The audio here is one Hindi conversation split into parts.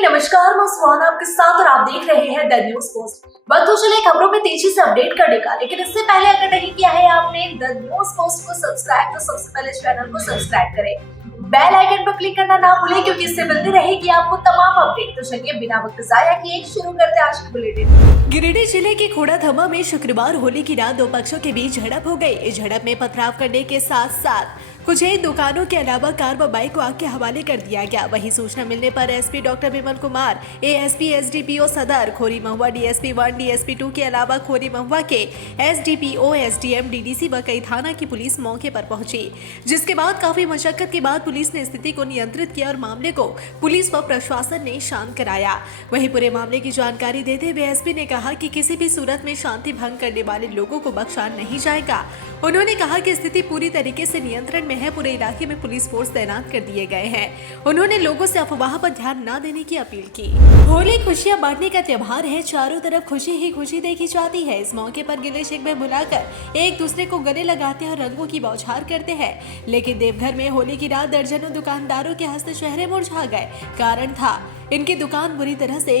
नमस्कार, मैं सुहाना आपके साथ और आप देख रहे हैं द न्यूज पोस्ट। वक्त तो चले खबरों में तेजी से अपडेट करने का, लेकिन इससे पहले अगर नहीं किया है आपने द न्यूज पोस्ट को सब्सक्राइब तो सबसे पहले चैनल को सब्सक्राइब करें, बेल आइकन पर क्लिक करना ना भूलें क्योंकि इससे मिलती रहेगी आपको तमाम अपडेट। तो चलिए बिना वक्त जाया किए शुरू करते हैं आज की बुलेटिन। गिरिडीह जिले के खोड़ाधमा में शुक्रवार होली की रात दो पक्षों के बीच झड़प हो गई। इस झड़प में पथराव करने के साथ साथ कुछ एक दुकानों के अलावा कार व बाइक को आग के हवाले कर दिया गया। वहीं सूचना मिलने पर SP doctor Vimal Kumar, ASP SDPO सदर खोरी महुआ, डीएसपी 1, डीएसपी 2 के अलावा खोरी महुआ के एसडीपीओ, एसडीएम, डीडीसी व कई थाना की पुलिस मौके पर पहुंची, जिसके बाद काफी मशक्कत के बाद पुलिस ने स्थिति को नियंत्रित किया और मामले को पुलिस व प्रशासन ने शांत कराया। वहीं पूरे मामले की जानकारी देते हुए एसपी ने कहा कि किसी भी सूरत में शांति भंग करने वाले लोगों को बख्शा नहीं जाएगा। उन्होंने कहा कि स्थिति पूरी तरीके से नियंत्रण में है, पूरे इलाके में पुलिस फोर्स तैनात कर दिए गए हैं। उन्होंने लोगों से अफवाह पर ध्यान न देने की अपील की। होली खुशियां बांटने का त्योहार है, चारों तरफ खुशी ही खुशी देखी जाती है। इस मौके पर गिले शिकवे भुलाकर एक दूसरे को गले लगाते हैं और रंगों की बौछार करते हैं। लेकिन देवघर में होली की रात दर्जनों दुकानदारों के हंसते चेहरे मुरझा गए। कारण था इनकी दुकान बुरी तरह से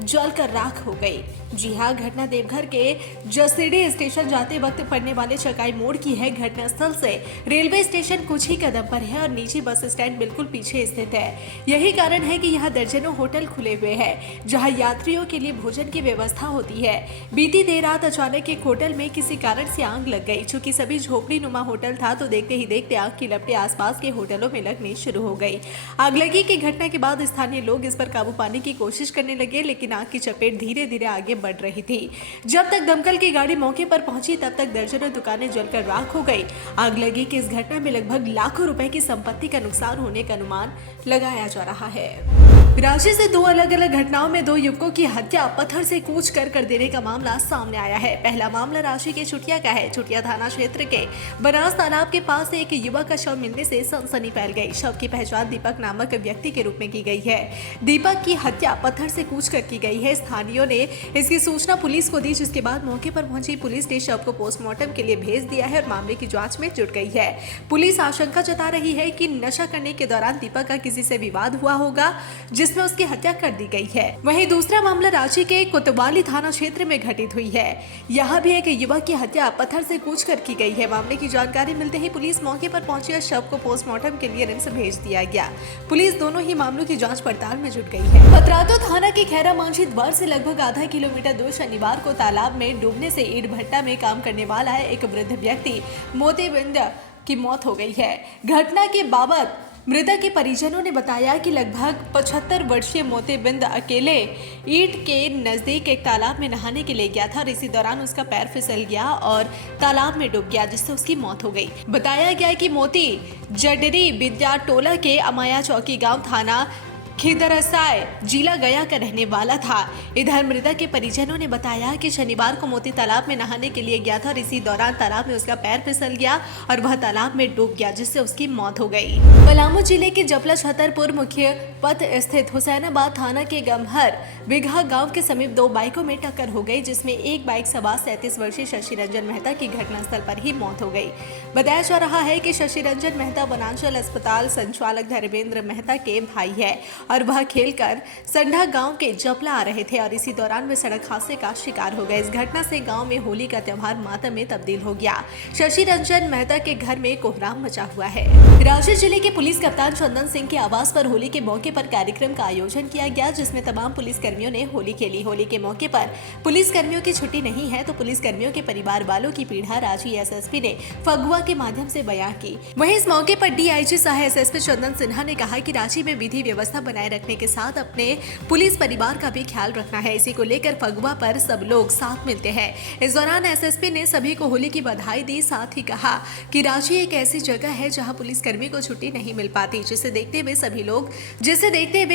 जलकर राख हो गई। जी हाँ, घटना देवघर के जसीडीह स्टेशन जाते वक्त पड़ने वाले चकाई मोड़ की है। घटनास्थल से रेलवे स्टेशन कुछ ही कदम पर है और निजी बस स्टैंड बिल्कुल पीछे स्थित है। यही कारण है कि यहाँ दर्जनों होटल खुले हुए हैं जहाँ यात्रियों के लिए भोजन की व्यवस्था होती है। बीती देर रात अचानक एक होटल में किसी कारण से आग लग गई। चूंकि सभी झोपड़ी नुमा होटल था तो देखते ही देखते आग की लपटें आसपास के होटलों में लगनी शुरू हो गई। आगलगी की घटना के बाद स्थानीय लोग इस पर काबू पाने की कोशिश करने लगे, लेकिन आग की चपेट धीरे धीरे आगे बढ़ रही थी। जब तक दमकल की गाड़ी मौके पर पहुंची तब तक दर्जनों दुकानें जलकर राख हो गई। आगलगी की इस घटना में लगभग लाखों रुपए की संपत्ति का नुकसान होने का अनुमान लगाया जा रहा है। रांची से दो अलग अलग घटनाओं में दो युवकों की हत्या पत्थर से कूच कर देने का मामला सामने आया है। पहला मामला रांची के चुटिया का है। चुटिया थाना क्षेत्र के बनास तालाब के पास एक युवक का शव मिलने से सनसनी फैल गई। शव की पहचान दीपक नामक व्यक्ति के रूप में की गई है। दीपक की हत्या पत्थर से कूच कर की गई है। स्थानीयों ने इसकी सूचना पुलिस को दी, जिसके बाद मौके पर पहुंची पुलिस ने शव को पोस्टमार्टम के लिए भेज दिया है और मामले की जांच में जुट गई है। पुलिस आशंका जता रही है कि नशा करने के दौरान दीपक का किसी से विवाद हुआ होगा जिसमें उसकी हत्या कर दी गई है। वहीं दूसरा मामला रांची के कोतवाली थाना क्षेत्र में घटित हुई है। यहाँ भी एक युवक की हत्या पत्थर से कूच कर की गई है। मामले की जानकारी मिलते ही पुलिस मौके पर पहुंची और शव को पोस्टमार्टम के लिए रिम्स भेज दिया गया। पुलिस दोनों ही मामलों की जांच पड़ताल में जुट गई है। पतरातू थाना के खैरा मांझी द्वार से लगभग आधा किलोमीटर दूर शनिवार को तालाब में डूबने से ईंट भट्टा में काम करने वाला एक वृद्ध व्यक्ति मोतीबिंद की मौत हो गई है। घटना के बाबत मृतक के परिजनों ने बताया कि लगभग 75 वर्षीय मोतीबिंद अकेले ईंट के नजदीक एक तालाब में नहाने के लिए गया था और इसी दौरान उसका पैर फिसल गया और तालाब में डूब गया, जिससे उसकी मौत हो गई। बताया गया कि मोती जडरी विद्या टोला के अमाया चौकी गांव थाना खिदरसाय जिला गया का रहने वाला था। इधर मृतक के परिजनों ने बताया कि शनिवार को मोती तालाब में नहाने के लिए गया था और इसी दौरान तालाब में उसका पैर फिसल गया और वह तालाब में डूब गया, जिससे उसकी मौत हो गई। पलामू जिले के जपला छतरपुर मुख्य पथ स्थित हुसैनाबाद थाना के गमहर बिघा गांव के समीप दो बाइकों में टक्कर हो गई, जिसमें एक बाइक सवार 37 वर्षीय शशि रंजन मेहता की घटनास्थल पर ही मौत हो गई। बताया जा रहा है कि शशि रंजन मेहता वनांचल अस्पताल संचालक धर्मेंद्र मेहता के भाई है और वह खेलकर संडा गांव के जपला आ रहे थे और इसी दौरान वे सड़क हादसे का शिकार हो गए। इस घटना से गांव में होली का त्योहार मातम में तब्दील हो गया। शशि रंजन मेहता के घर में कोहराम मचा हुआ है। रांची जिले के पुलिस कप्तान चंदन सिंह के आवास पर होली के मौके पर कार्यक्रम का आयोजन किया गया, जिसमें तमाम पुलिस कर्मियों ने होली खेली। होली के मौके पर पुलिस कर्मियों की छुट्टी नहीं है तो पुलिस कर्मियों के परिवार वालों की पीड़ा रांची एसएसपी ने फगुआ के माध्यम से बयां की। वहीं इस मौके पर डीआईजी सह एसएसपी चंदन सिन्हा ने कहा कि रांची में विधि व्यवस्था बनाए रखने के साथ अपने पुलिस परिवार का भी ख्याल रखना है। इसी को लेकर फगुआ पर सब लोग साथ मिलते हैं। इस दौरान एसएसपी ने सभी को होली की बधाई दी, साथ ही कहा कि रांची एक ऐसी जगह है जहां पुलिसकर्मी को छुट्टी नहीं मिल पाती, जिसे देखते हुए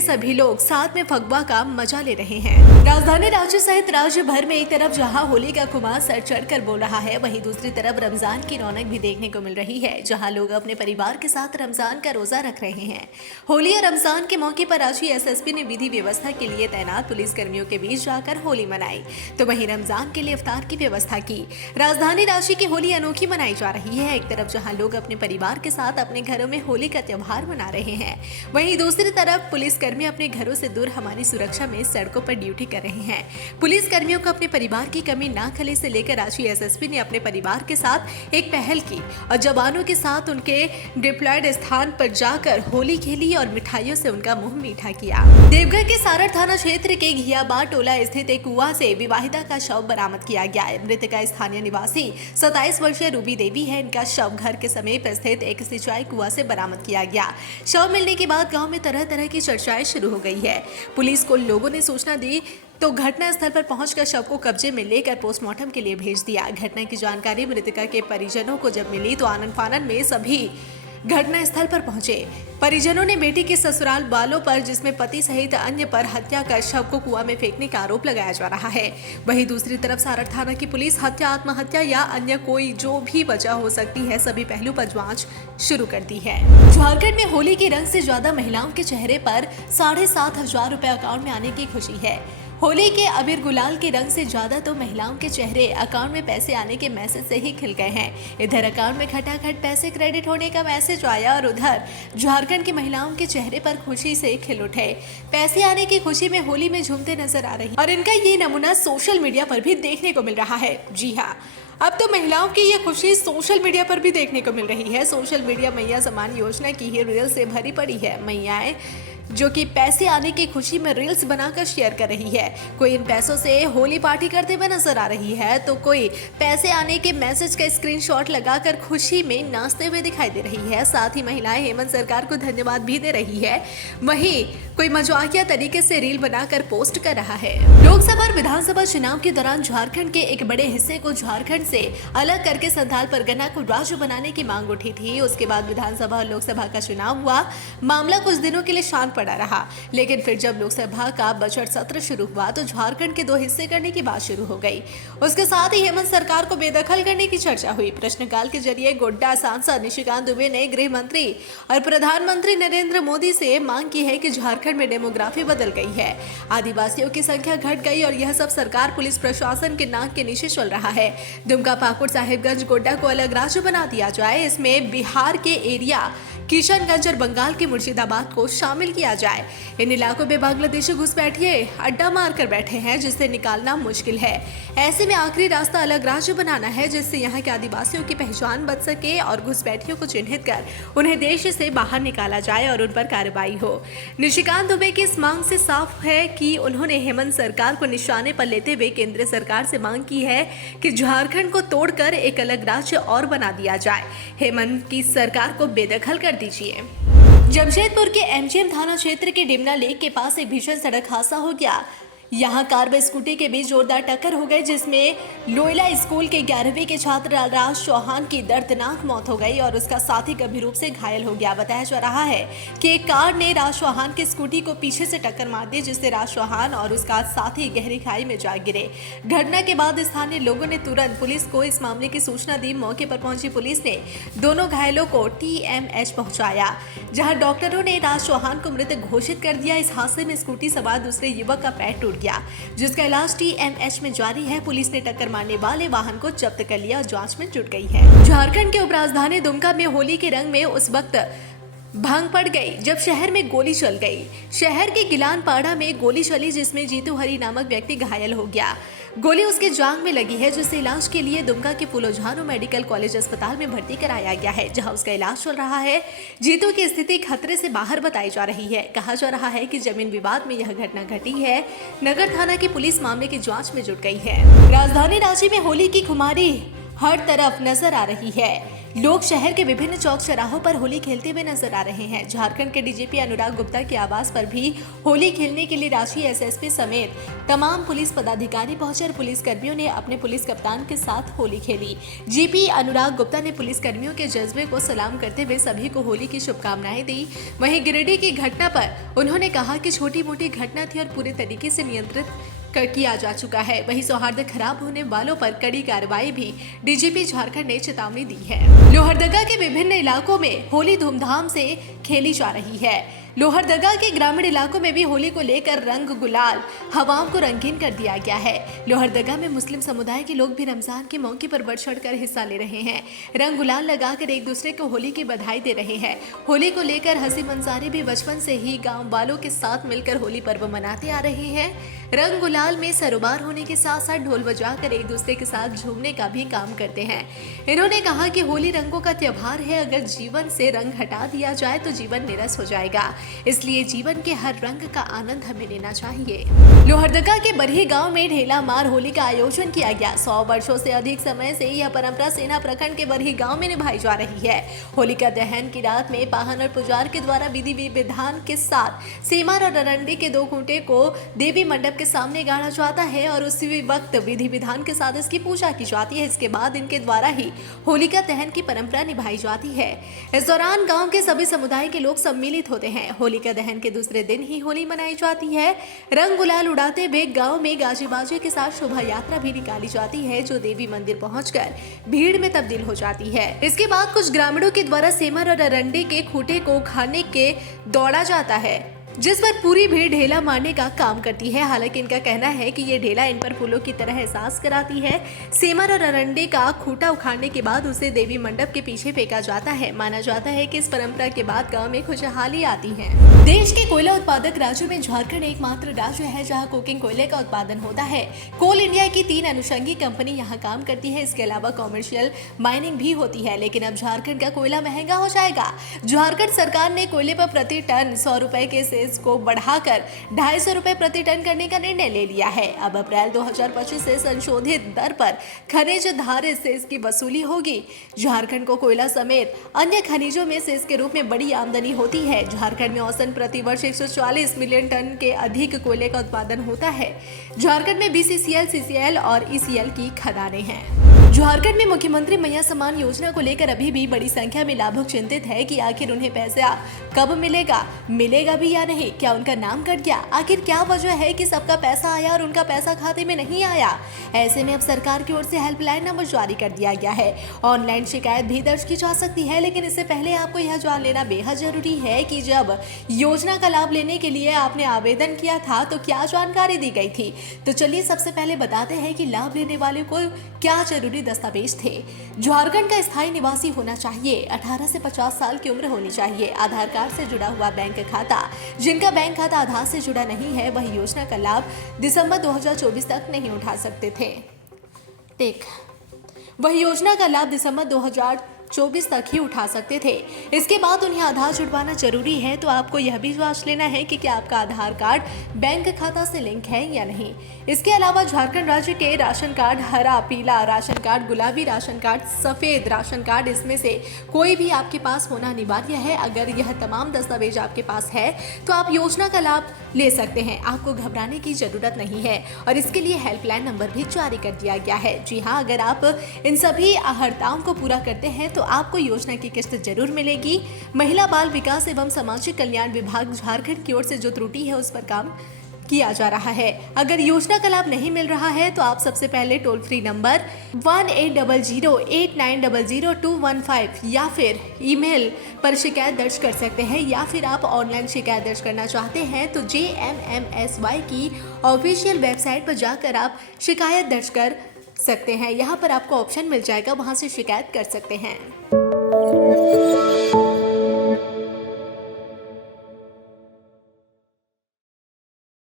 सभी लोग साथ में फगुआ का मजा ले रहे हैं। राजधानी रांची सहित राज्य भर में एक तरफ जहां होली का खुमार सर चढ़कर बोल रहा है, वहीं दूसरी तरफ रमजान की रौनक भी देखने को मिल रही है, जहां लोग अपने परिवार के साथ रमजान का रोजा रख रहे हैं। होली और रमजान के मौके पर रांची एसएसपी ने विधि व्यवस्था के लिए तैनात पुलिस कर्मियों के बीच जाकर होली मनाई, तो वहीं रमजान के लिए इफ्तार की व्यवस्था की। राजधानी रांची की होली अनोखी मनाई जा रही है। एक तरफ जहां लोग अपने परिवार के साथ अपने घरों में होली का त्योहार मना रहे हैं, वहीं दूसरी तरफ पुलिस कर्मी अपने घरों से दूर हमारी सुरक्षा में सड़कों पर ड्यूटी कर रहे हैं। पुलिस कर्मियों को अपने परिवार की कमी ना खले से लेकर रांची एसएसपी ने अपने परिवार के साथ एक पहल की और जवानों के साथ उनके डिप्लॉयड स्थान पर जाकर होली खेली और मिठाइयों से उनका मुंह मीठा किया। देवघर के सारठ थाना क्षेत्र के घियाबाद टोला स्थित एक कुआं से विवाहिता का शव बरामद किया गया है। मृतका स्थानीय निवासी 27 वर्षीय रूबी देवी है। इनका शव घर के समीप स्थित एक सिंचाई कुआं से बरामद किया गया। शव मिलने के बाद गांव में तरह तरह की चर्चाएं शुरू हो गई है। पुलिस को लोगों ने सूचना दी तो घटना स्थल पर पहुंचकर शव को कब्जे में लेकर पोस्टमार्टम के लिए भेज दिया। घटना की जानकारी मृतका के परिजनों को जब मिली तो आनन फानन में सभी घटना स्थल पर पहुंचे। परिजनों ने बेटी के ससुराल वालों पर, जिसमें पति सहित अन्य पर हत्या कर शव को कुआं में फेंकने का आरोप लगाया जा रहा है। वहीं दूसरी तरफ सारठ थाना की पुलिस हत्या, आत्महत्या या अन्य कोई जो भी वजह हो सकती है, सभी पहलू पर जांच शुरू कर दी है। झारखंड में होली के रंग से ज्यादा महिलाओं के चेहरे पर 7,500 रुपए अकाउंट में आने की खुशी है। होली के अबीर गुलाल के रंग से ज्यादा तो महिलाओं के चेहरे अकाउंट में पैसे आने के मैसेज से ही खिल गए हैं। इधर अकाउंट में खटाखट पैसे क्रेडिट होने का मैसेज आया और उधर झारखंड की महिलाओं के चेहरे पर खुशी से खिल उठे। पैसे आने की खुशी में होली में झूमते नजर आ रही और इनका ये नमूना सोशल मीडिया पर भी देखने को मिल रहा है। जी हाँ, अब तो महिलाओं की ये खुशी सोशल मीडिया पर भी देखने को मिल रही है। सोशल मीडिया मैया सम्मान योजना की ही रील से भरी पड़ी है। मैयाएं जो कि पैसे आने की खुशी में रील्स बनाकर शेयर कर रही है। कोई इन पैसों से होली पार्टी करते हुए नजर आ रही है, तो कोई पैसे आने के मैसेज का स्क्रीनशॉट लगाकर खुशी में नाचते हुए दिखाई दे रही है। साथ ही महिलाएं हेमंत सरकार को धन्यवाद भी दे रही है। वहीं कोई मजाकिया तरीके से रील बनाकर पोस्ट कर रहा है। लोकसभा और विधानसभा चुनाव के दौरान झारखंड के एक बड़े हिस्से को झारखंड से अलग करके संथाल परगना को राज्य बनाने की मांग उठी थी। उसके बाद विधानसभा और लोकसभा का चुनाव हुआ। मामला कुछ दिनों के लिए शांत पड़ा रहा, लेकिन फिर जब लोकसभा का बजट सत्र शुरू हुआ तो झारखंड के 2 हिस्से करने की बात शुरू हो गई। उसके साथ ही हेमंत सरकार को बेदखल करने की चर्चा हुई। प्रश्नकाल के जरिए गोड्डा सांसद निशिकांत दुबे ने गृह मंत्री और प्रधानमंत्री नरेंद्र मोदी से मांग की है कि झारखंड में डेमोग्राफी बदल गई है, आदिवासियों की संख्या घट गई और यह सब सरकार पुलिस प्रशासन के नाक के नीचे चल रहा है। दुमका, पाकुड़, साहिबगंज, गोड्डा को अलग राज्य बना दिया जाए। इसमें बिहार के एरिया, किशनगंज और बंगाल के मुर्शिदाबाद को शामिल किया जाए। इन इलाकों में बांग्लादेशी घुसपैठिए अड्डा मारकर बैठे हैं, जिससे निकालना मुश्किल है। ऐसे में आखिरी रास्ता अलग राज्य बनाना है, जिससे यहाँ के आदिवासियों की पहचान बच सके और घुसपैठियों को चिन्हित कर उन्हें देश से बाहर निकाला जाए और उन पर कार्रवाई हो। निशिकांत दुबे की इस मांग से साफ है कि उन्होंने हेमंत सरकार को निशाने पर लेते हुए केंद्र सरकार से मांग की है कि झारखंड को तोड़कर एक अलग राज्य और बना दिया जाए। हेमंत की सरकार को बेदखल कर दीजिए। जमशेदपुर के एमजीएम थाना क्षेत्र के डिमना लेक के पास एक भीषण सड़क हादसा हो गया। यहाँ कार व स्कूटी के बीच जोरदार टक्कर हो गई, जिसमें लोयला स्कूल के 11वीं के छात्र राज चौहान की दर्दनाक मौत हो गई और उसका साथी गंभीर रूप से घायल हो गया। बताया जा रहा है कि एक कार ने राज चौहान की स्कूटी को पीछे से टक्कर मार दी, जिससे राज चौहान और उसका साथी गहरी खाई में जा गिरे। घटना के बाद स्थानीय लोगों ने तुरंत पुलिस को इस मामले की सूचना दी। मौके पर पहुंची पुलिस ने दोनों घायलों को TMH पहुंचाया, जहां डॉक्टरों ने राज चौहान को मृत घोषित कर दिया। इस हादसे में स्कूटी सवार दूसरे युवक का पैर टूट गया, जिसका इलाज TMH में जारी है। पुलिस ने टक्कर मारने वाले वाहन को जब्त कर लिया और जांच में जुट गई है। झारखंड के उपराजधानी दुमका में होली के रंग में उस वक्त भांग पड़ गई जब शहर में गोली चल गई। शहर के गिलानपाड़ा में गोली चली, जिसमें जीतू हरी नामक व्यक्ति घायल हो गया। गोली उसके जांघ में लगी है, जिसे इलाज के लिए दुमका के फुलोझानो मेडिकल कॉलेज अस्पताल में भर्ती कराया गया है, जहां उसका इलाज चल रहा है। जीतू की स्थिति खतरे से बाहर बताई जा रही है। कहा जा रहा है कि जमीन विवाद में यह घटना घटी है। नगर थाना की पुलिस मामले की जांच में जुट गई है। राजधानी रांची में होली की खुमारी हर तरफ नजर आ रही है। लोग शहर के विभिन्न चौक चौराहों पर होली खेलते हुए नजर आ रहे हैं। झारखंड के डीजीपी अनुराग गुप्ता के आवास पर भी होली खेलने के लिए रांची एसएसपी समेत तमाम पुलिस पदाधिकारी पहुंचे और पुलिस कर्मियों ने अपने पुलिस कप्तान के साथ होली खेली। जीपी अनुराग गुप्ता ने पुलिस कर्मियों के जज्बे को सलाम करते हुए सभी को होली की शुभकामनाएं दी। वहीं गिरिडीह की घटना पर उन्होंने कहा कि छोटी मोटी घटना थी और पूरे तरीके से नियंत्रित किया जा चुका है। वहीं सौहार्द खराब होने वालों पर कड़ी कार्रवाई भी डीजीपी झारखंड ने चेतावनी दी है। लोहरदगा के विभिन्न इलाकों में होली धूमधाम से खेली जा रही है। लोहरदगा के ग्रामीण इलाकों में भी होली को लेकर रंग गुलाल हवाओं को रंगीन कर दिया गया है। लोहरदगा में मुस्लिम समुदाय के लोग भी रमजान के मौके पर बढ़ चढ़कर हिस्सा ले रहे हैं। रंग गुलाल लगाकर एक दूसरे को होली की बधाई दे रहे हैं। होली को लेकर हंसी मंजारी भी बचपन से ही गाँव वालों के साथ मिलकर होली पर्व मनाते आ रहे हैं। रंग गुलाल में सरोबार होने के साथ साथ ढोल बजाकर एक दूसरे के साथ झूमने का भी काम करते हैं। इन्होंने कहा कि होली रंगों का त्योहार है, अगर जीवन से रंग हटा दिया जाए तो जीवन निरस हो जाएगा, इसलिए जीवन के हर रंग का आनंद हमें लेना चाहिए। लोहरदगा के बरही गांव में ढेला मार होली का आयोजन किया गया। 100 वर्षों से अधिक समय से यह परंपरा सेना प्रखंड के बरही गांव में निभाई जा रही है। होलिका दहन की रात में पाहन और पुजार के द्वारा विधि विधान के साथ सेमर और अरंडी के 2 खूंटे को देवी मंडप के सामने गाड़ा जाता है और उसी वक्त विधि विधान के साथ इसकी पूजा की जाती है। इसके बाद इनके द्वारा ही होलिका दहन की परंपरा निभाई जाती है। इस दौरान गांव के सभी समुदाय के लोग सम्मिलित होते हैं। होलिका दहन के दूसरे दिन ही होली मनाई जाती है। रंग गुलाल उड़ाते हुए गांव में गाजे बाजे के साथ शोभा यात्रा भी निकाली जाती है, जो देवी मंदिर पहुंचकर भीड़ में तब्दील हो जाती है। इसके बाद कुछ ग्रामीणों के द्वारा सेमर और अरंडी के खूंटे को खाने के दौड़ा जाता है, जिस पर पूरी भीड़ ढेला मारने का काम करती है। हालांकि इनका कहना है कि ये ढेला इन पर फूलों की तरह एहसास कराती है। सेमर और अरंडे का खूंटा उखाड़ने के बाद उसे देवी मंडप के पीछे फेंका जाता है। माना जाता है कि इस परंपरा के बाद गांव में खुशहाली आती है। देश के कोयला उत्पादक राज्यों में झारखंड एकमात्र राज्य है जहाँ कोकिंग कोयले का उत्पादन होता है। कोल इंडिया की 3 अनुषंगी कंपनी यहाँ काम करती है। इसके अलावा कॉमर्शियल माइनिंग भी होती है, लेकिन अब झारखंड का कोयला महंगा हो जाएगा। झारखंड सरकार ने कोयले पर प्रति टन 100 रुपए के को बढ़ाकर 250 रुपए प्रति टन करने का निर्णय ले लिया है। अब अप्रैल 2025 से संशोधित दर पर खनिज धारे सेस की वसूली होगी। झारखंड को कोयला समेत अन्य खनिजों में सेस के रूप में बड़ी आमदनी होती है। झारखंड में औसतन प्रति वर्ष 140 मिलियन टन के अधिक कोयले का उत्पादन होता है। झारखंड में BCCL, CCL और ECL की खदानें हैं। झारखंड में मुख्यमंत्री मैया सम्मान योजना को लेकर अभी भी बड़ी संख्या में लाभुक चिंतित है कि आखिर उन्हें पैसा कब मिलेगा भी या नहीं, क्या उनका नाम कट गया, आखिर क्या वजह है कि सबका पैसा आया और उनका पैसा खाते में नहीं आया। ऐसे में अब सरकार की ओर से हेल्पलाइन नंबर जारी कर दिया गया है। ऑनलाइन शिकायत भी दर्ज की जा सकती है, लेकिन इससे पहले आपको यह जान लेना बेहद जरूरी है कि जब योजना का लाभ लेने के लिए आपने आवेदन किया था तो क्या जानकारी दी गई थी। तो चलिए सबसे पहले बताते हैं कि लाभ लेने वाले को क्या जरूरी दस्तावेज थे। झारखंड का स्थायी निवासी होना चाहिए, 18 से 50 साल की उम्र होनी चाहिए, आधार कार्ड से जुड़ा हुआ बैंक खाता। जिनका बैंक खाता आधार से जुड़ा नहीं है वह योजना का लाभ दिसंबर 2024 तक नहीं उठा सकते थे। वह योजना का लाभ दिसंबर 2024 तक ही उठा सकते थे। इसके बाद उन्हें आधार जुड़वाना जरूरी है। तो आपको यह भी जांच लेना है कि क्या आपका आधार कार्ड बैंक खाता से लिंक है या नहीं। इसके अलावा झारखंड राज्य के राशन कार्ड हरा, पीला राशन कार्ड, गुलाबी राशन कार्ड, सफेद राशन कार्ड, इसमें से कोई भी आपके पास होना अनिवार्य है। अगर यह तमाम दस्तावेज आपके पास है तो आप योजना का लाभ ले सकते हैं। आपको घबराने की जरूरत नहीं है और इसके लिए हेल्पलाइन नंबर भी जारी कर दिया गया है। जी हाँ, अगर आप इन सभी अहर्ताओं को पूरा करते हैं तो आपको योजना की किस्त जरूर मिलेगी। महिला बाल विकास एवं सामाजिक कल्याण विभाग झारखंड की ओर से जो त्रुटि है उस पर काम किया जा रहा है। अगर योजना का लाभ नहीं मिल रहा है तो आप सबसे पहले टोल फ्री नंबर 180089000215 या फिर ईमेल पर शिकायत दर्ज कर सकते हैं, या फिर आप ऑनलाइन शिकायत दर्ज करना चाहते हैं तो JMMSY की ऑफिशियल वेबसाइट पर जाकर आप शिकायत दर्ज कर सकते हैं। यहाँ पर आपको ऑप्शन मिल जाएगा, वहाँ से शिकायत कर सकते हैं।